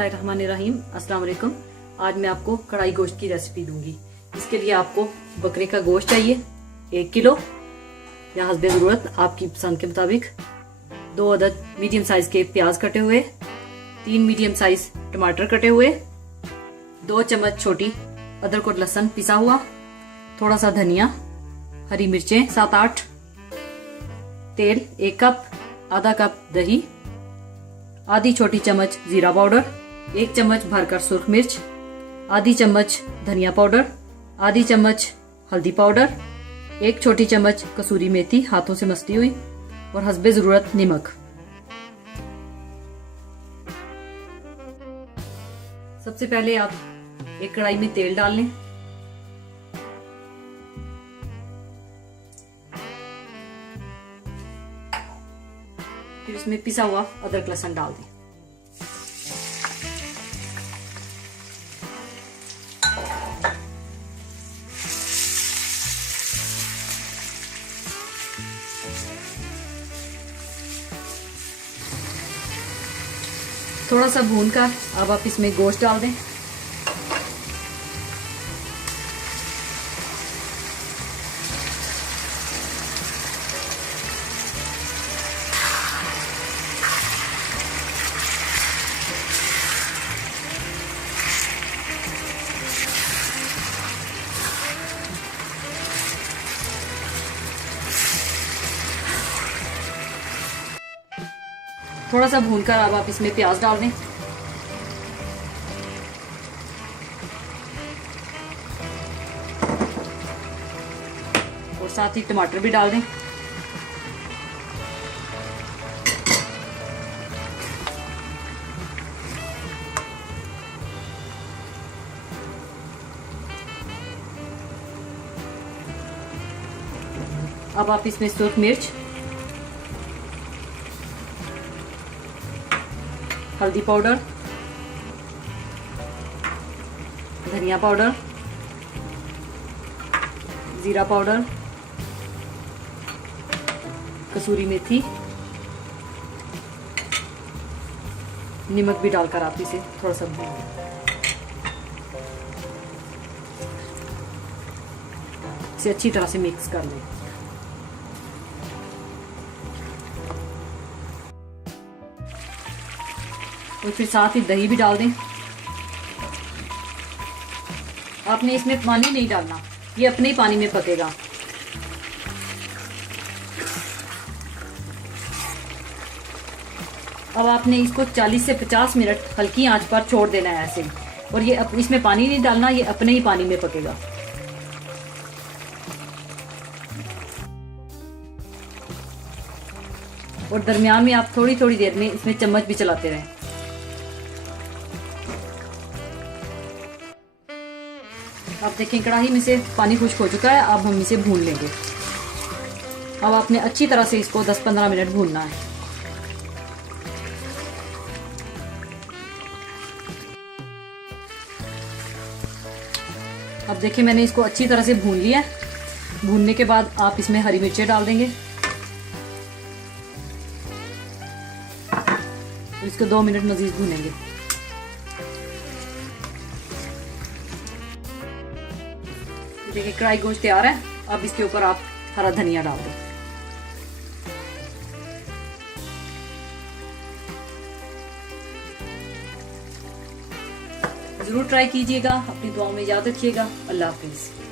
बिस्मिल्लाहिर्रहमानिर्रहीम। अस्सलाम वालेकुम। आज मैं आपको कढ़ाई गोश्त की रेसिपी दूंगी। इसके लिए आपको बकरे का गोश्त चाहिए 1 किलो या हस्बे ज़रूरत आपकी पसंद के मुताबिक। 2 अदद मीडियम साइज के प्याज कटे हुए, 3 मीडियम साइज टमाटर कटे हुए, 2 चम्मच छोटी अदरक और लहसुन पिसा हुआ, थोड़ा सा धनिया, हरी मिर्चें 7-8, तेल 1 कप, आधा कप दही, आधी छोटी चम्मच जीरा पाउडर, 1 चम्मच भरकर सुर्ख मिर्च, आधी चम्मच धनिया पाउडर, आधी चम्मच हल्दी पाउडर, 1 छोटी चम्मच कसूरी मेथी हाथों से मसली हुई और हस्बे जरूरत नमक। सबसे पहले आप एक कढ़ाई में तेल डाल लें। फिर इसमें पिसा हुआ अदरक लहसुन डाल दें। थोड़ा सा भूनकर अब आप इसमें गोश्त डाल दें। थोड़ा सा भूनकर अब आप इसमें प्याज डाल दें। और साथ ही टमाटर भी डाल दें। अब आप इसमें सुर्ख मिर्च, हल्दी पाउडर, धनिया पाउडर, जीरा पाउडर, कसूरी मेथी, नमक भी डालकर आप इसे थोड़ा सा भून लें। इसे अच्छी तरह से मिक्स कर लें। और फिर साथ ही दही भी डाल दें। आपने इसमें पानी नहीं डालना, ये अपने ही पानी में पकेगा। अब आपने इसको 40 से 50 मिनट हल्की आंच पर छोड़ देना है ऐसे ही। और ये इसमें पानी नहीं डालना, ये अपने ही पानी में पकेगा। और दरमियान में आप थोड़ी थोड़ी देर में इसमें चम्मच भी चलाते रहें। आप देखें कढ़ाई में से पानी खुश्क हो चुका है। अब हम इसे भून लेंगे। अब आपने अच्छी तरह से इसको 10-15 मिनट भूनना है। अब देखिए मैंने इसको अच्छी तरह से भून लिया है। भूनने के बाद आप इसमें हरी मिर्चें डाल देंगे और इसको 2 मिनट मजीद भूनेंगे। देखिए कढ़ाई गोश्त तैयार है। अब इसके ऊपर आप हरा धनिया डाल दें। जरूर ट्राई कीजिएगा। अपनी दुआओं में याद रखिएगा। अल्लाह हाफिज।